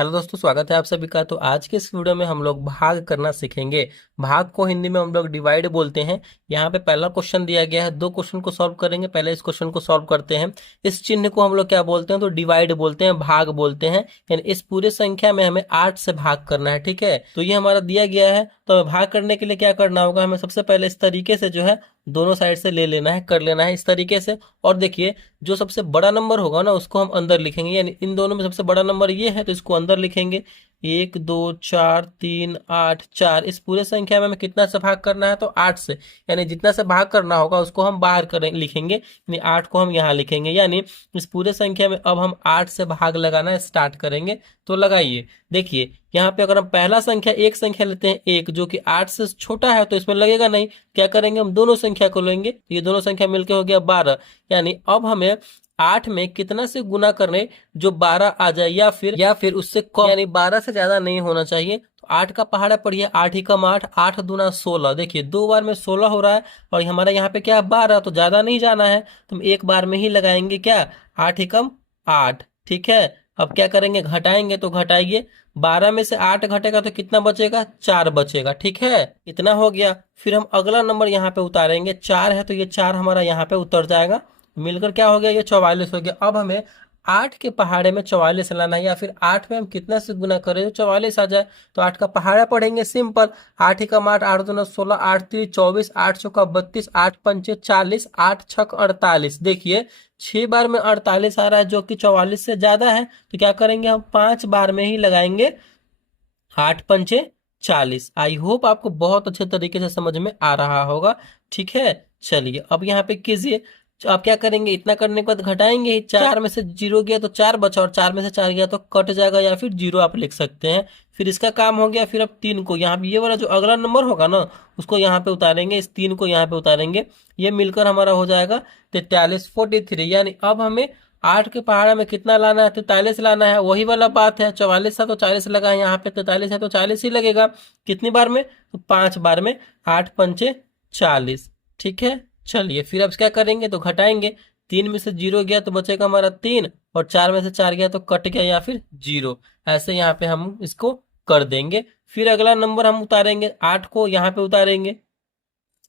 Hello दोस्तों, स्वागत है आप सभी का। तो आज के इस वीडियो में हम लोग भाग करना सीखेंगे। भाग को हिंदी में हम लोग डिवाइड बोलते हैं। यहाँ पे पहला क्वेश्चन दिया गया है, दो क्वेश्चन को सॉल्व करेंगे। पहले इस क्वेश्चन को सॉल्व करते हैं। इस चिन्ह को हम लोग क्या बोलते हैं? तो डिवाइड बोलते हैं, भाग बोलते हैं। यानी इस पूरे संख्या में हमें 8 से भाग करना है। ठीक है, तो ये हमारा दिया गया है। तो हमें भाग करने के लिए क्या करना होगा? हमें सबसे पहले इस तरीके से जो है दोनों साइड से ले लेना है, कर लेना है इस तरीके से। और देखिए, जो सबसे बड़ा नंबर होगा ना उसको हम अंदर लिखेंगे। यानी इन दोनों में सबसे बड़ा नंबर ये है तो इसको अंदर लिखेंगे। 1 2 4 3 8 4, इस पूरे संख्या में हमें कितना से भाग करना है? तो 8 से। यानी जितना से भाग करना होगा उसको हम बाहर करें लिखेंगे, यानी 8 को हम यहाँ लिखेंगे। यानी इस पूरे संख्या में अब हम 8 से भाग लगाना स्टार्ट करेंगे। तो लगाइए, देखिए यहाँ पे अगर हम पहला संख्या एक संख्या लेते हैं, एक जो कि 8 से छोटा है, तो इसमें लगेगा नहीं। क्या करेंगे? हम दोनों संख्या को लेंगे, ये दोनों संख्या मिलके हो गया 12। यानी अब हमें 8 में कितना से गुना करने जो 12 आ जाए, या फिर उससे कम, यानी 12 से ज्यादा नहीं होना चाहिए। तो 8 का पहाड़ा पढ़िए, 8 ही कम 8, 8 दूना 16। देखिए 2 बार में 16 हो रहा है और हमारा यहाँ पे क्या 12, तो ज्यादा नहीं जाना है तो हम एक बार में ही लगाएंगे। क्या? 8 ही कम 8। ठीक है, अब क्या करेंगे? घटाएंगे, तो घटाइए। 12 में से 8 घटेगा तो कितना बचेगा? 4 बचेगा। ठीक है, इतना हो गया। फिर हम अगला नंबर यहाँ पे उतारेंगे, 4 है तो ये 4 हमारा यहाँ पे उतर जाएगा। मिलकर क्या हो गया? ये 44 हो गया। अब हमें 8 के पहाड़े में 44 लाना है, या फिर 8 में हम कितना से गुना करें तो 44 आ जाए। तो 8 का पहाड़ा पढ़ेंगे, सिंपल। 8 ही कम 8, 8 दूना 16, 8 3 24, 8 चौका 32, 8 पंचे 40, 8 छक 48। देखिए 6 बार में 48 आ रहा है जो कि 44 से ज्यादा है। तो क्या करेंगे? हम 5 बार में ही लगाएंगे। 8 पंचे 40। आई होप आपको बहुत अच्छे तरीके से समझ में आ रहा होगा। ठीक है, चलिए अब यहाँ पे कीजिए। तो आप क्या करेंगे? इतना करने के बाद घटाएंगे ही। 4 में से 0 गया तो 4 बचा, और 4 में से 4 गया तो कट जाएगा, या फिर 0 आप लिख सकते हैं। फिर इसका काम हो गया। फिर अब 3 को यहाँ पे, ये वाला जो अगला नंबर होगा ना उसको यहाँ पे उतारेंगे, इस 3 को यहाँ पे उतारेंगे। ये मिलकर हमारा हो जाएगा 43, 43। यानी अब हमें 8 के पहाड़ा में कितना लाना है? 43 लाना है। वही वाला बात है, 44 था तो 40 लगा है, यहाँ पे 43 है तो 40 ही लगेगा। कितनी बार में? तो 5 बार में। 8 पंचे 40। ठीक है, चलिए फिर अब क्या करेंगे? तो घटाएंगे। 3 में से 0 गया तो बचेगा हमारा 3, और 4 में से 4 गया तो कट गया, या फिर 0। ऐसे यहाँ पे हम इसको कर देंगे। फिर अगला नंबर हम उतारेंगे, 8 को यहाँ पे उतारेंगे।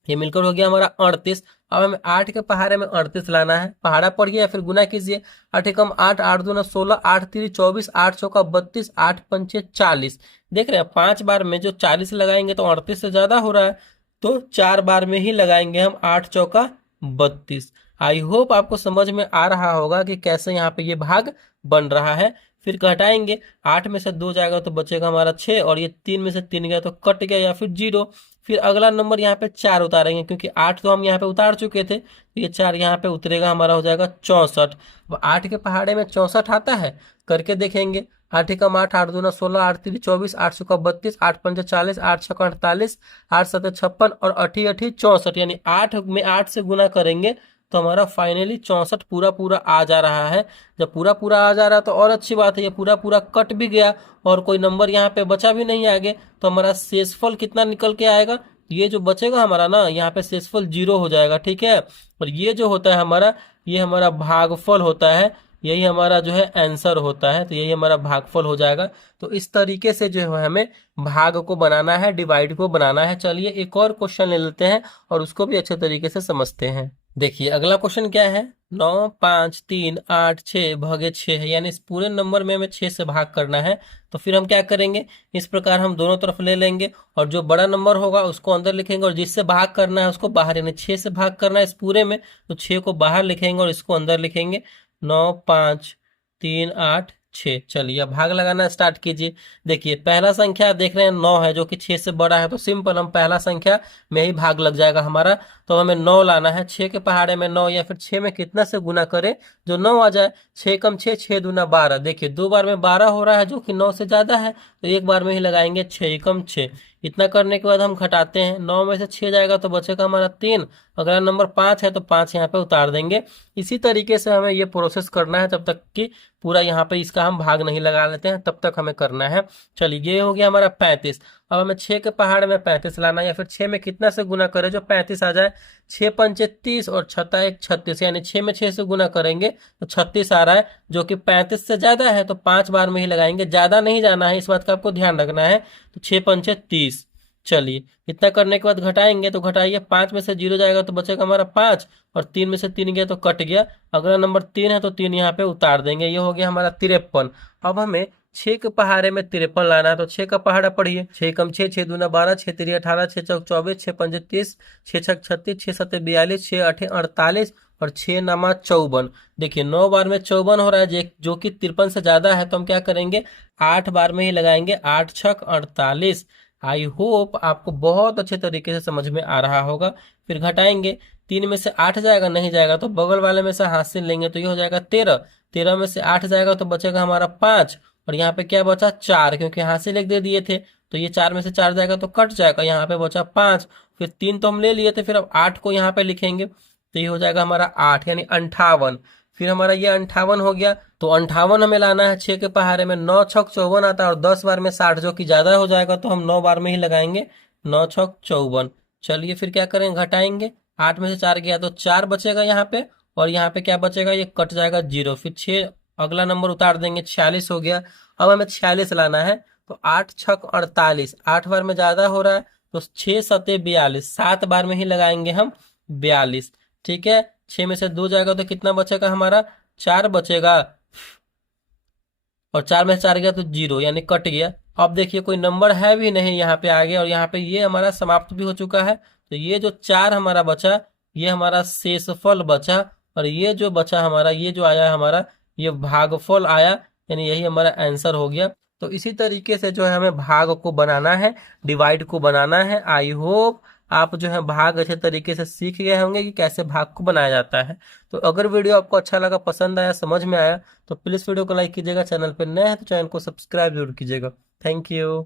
ये मिलकर हो गया हमारा 38। अब हमें 8 के पहाड़े में 38 लाना है। पहाड़ा पढ़िए या फिर गुना कीजिए। 8 एकम 8, 8 दूना 16, 8 3 24, 8 चौका 32, 8 पंचे 40। देख रहे हैं 5 बार में जो 40 लगाएंगे तो 38 से ज्यादा हो रहा है, तो 4 बार में ही लगाएंगे हम। 8 चौका 32। आई होप आपको समझ में आ रहा होगा कि कैसे यहाँ पे ये भाग बन रहा है। फिर घटाएंगे, 8 में से 2 जाएगा तो बचेगा हमारा 6, और ये 3 में से 3 गया तो कट गया, या फिर 0। फिर अगला नंबर यहाँ पे 4 उतारेंगे, क्योंकि 8 तो हम यहाँ पे उतार चुके थे, तो ये 4 यहाँ पे उतरेगा, हमारा हो जाएगा 64। अब 8 के पहाड़े में 64 आता है, करके देखेंगे। 8 एकम 8, 8 दूना 16, 8 3 24, 8 चौका 32, 8 पंचे 40, 8 छक्का 48, 8 सत्ते 56, और 8 8 64। यानी 8 में 8 से गुना करेंगे तो हमारा फाइनली 64 पूरा पूरा आ जा रहा है। जब पूरा पूरा आ जा रहा है तो और अच्छी बात है, ये पूरा पूरा कट भी गया और कोई नंबर यहाँ पे बचा भी नहीं आगे। तो हमारा शेषफल कितना निकल के आएगा? ये जो बचेगा हमारा ना, यहाँ पे शेषफल 0 हो जाएगा। ठीक है, और ये जो होता है हमारा, ये हमारा भागफल होता है। यही हमारा जो है आंसर होता है, तो यही हमारा भागफल हो जाएगा। तो इस तरीके से जो है हमें भाग को बनाना है, डिवाइड को बनाना है। चलिए एक और क्वेश्चन ले लेते हैं और उसको भी अच्छे तरीके से समझते हैं। देखिए अगला क्वेश्चन क्या है? 9 5 3 8 6 भागे 6 है। यानी इस पूरे नंबर में हमें 6 से भाग करना है। तो फिर हम क्या करेंगे? इस प्रकार हम दोनों तरफ ले लेंगे, और जो बड़ा नंबर होगा उसको अंदर लिखेंगे, और जिससे भाग करना है उसको बाहर। यानी 6 से भाग करना है इस पूरे में, तो 6 को बाहर लिखेंगे और इसको अंदर लिखेंगे। 9 5 3 8 6। चलिए अब भाग लगाना स्टार्ट कीजिए। देखिए पहला संख्या देख रहे हैं 9 है, जो कि 6 से बड़ा है, तो सिंपल हम पहला संख्या में ही भाग लग जाएगा हमारा। तो हमें 9 लाना है। 6 के पहाड़े में 9, या फिर 6 में कितना से गुना करें जो 9 आ जाए। 6 कम 6, 6 दूना 12। देखिए 2 बार में 12 हो रहा है जो कि 9 से ज्यादा है, तो एक बार में ही लगाएंगे। 6 कम 6। इतना करने के बाद हम घटाते हैं, 9 में से 6 जाएगा तो बचेगा हमारा 3। अगला नंबर 5 है तो 5 यहाँ पे उतार देंगे। इसी तरीके से हमें ये प्रोसेस करना है जब तक कि पूरा यहाँ पे इसका हम भाग नहीं लगा लेते हैं, तब तक हमें करना है। चलिए ये हो गया हमारा 35। अब हमें 6 के पहाड़ में 35 लाना है, या फिर 6 में कितना से गुना करें जो 35 आ जाए। 6 पंचे 30 और छठा एक 36, यानी 6 में 6 से गुना करेंगे तो 36 आ रहा है, जो कि 35 से ज्यादा है, तो 5 बार में ही लगाएंगे, ज्यादा नहीं जाना है, इस बात का आपको ध्यान रखना है। तो 6 पंचे 30। चलिए इतना करने के बाद घटाएंगे, तो घटाइए, 5 में से 0 जाएगा तो बचेगा हमारा 5, और 3 में से 3 गया तो कट गया। अगला नंबर 3 है तो 3 यहाँ पे उतार देंगे, ये हो गया हमारा 53। अब हमें 6 के पहाड़े में 53 लाना है, तो 6 का पहाड़ा पढ़िए। 6 कम 6, 6 दूना 12, 6 तिरी 18, 6 चौक 24, 6 पंजे 30, 6 छक 36, 6 सत्ते 42, 6 अठे 48 और 6 नमा 54। देखिए 9 बार में 54 हो रहा है, जो कि 53 से ज्यादा है, तो हम क्या करेंगे, 8 बार में ही लगाएंगे। 8 छक 48। आई होप आपको बहुत अच्छे तरीके से समझ में आ रहा होगा। फिर घटाएंगे, 3 में से 8 जाएगा, नहीं जाएगा तो बगल वाले में से हाथ से लेंगे, तो ये हो जाएगा 13। 13 में से 8 जाएगा तो बचेगा हमारा 5, और यहाँ पे क्या बचा 4, क्योंकि हाथ से लेख दे दिए थे, तो ये 4 में से 4 जाएगा तो कट जाएगा, यहाँ पे बचा 5। फिर 3 तो हम ले लिए थे, फिर अब 8 को यहाँ पे लिखेंगे, तो ये हो जाएगा हमारा 8, यानी 58। फिर हमारा ये 58 हो गया, तो 58 हमें लाना है 6 के पहाड़े में। 9 छक 54 आता है, और 10 बार में 60, जो कि ज्यादा हो जाएगा, तो हम 9 बार में ही लगाएंगे। 9 छक 54। चलिए फिर क्या करेंगे, घटाएंगे, 8 में से 4 गया तो 4 बचेगा यहाँ पे, और यहाँ पे क्या बचेगा, ये कट जाएगा 0। फिर 6 अगला नंबर उतार देंगे, 46 हो गया। अब हमें 46 लाना है, तो 8 छक 48, 8 बार में ज्यादा हो रहा है, तो 6 सत्ते 42, 7 बार में ही लगाएंगे हम 42। ठीक है, 6 में से 2 जाएगा तो कितना बचेगा हमारा, 4 बचेगा, और 4 में से 4 गया तो 0, यानी कट गया। अब देखिए कोई नंबर है भी नहीं यहाँ पे आगे, और यहाँ पे ये हमारा समाप्त भी हो चुका है। तो ये जो 4 हमारा बचा, ये हमारा शेषफल बचा, और ये जो बचा हमारा, ये जो आया हमारा, ये भागफल आया, यानी यही हमारा आंसर हो गया। तो इसी तरीके से जो है हमें भाग को बनाना है, डिवाइड को बनाना है। आई होप आप जो है भाग अच्छे तरीके से सीख गए होंगे कि कैसे भाग को बनाया जाता है। तो अगर वीडियो आपको अच्छा लगा, पसंद आया, समझ में आया, तो प्लीज वीडियो को लाइक कीजिएगा। चैनल पर नए हैं तो चैनल को सब्सक्राइब जरूर कीजिएगा। Thank you.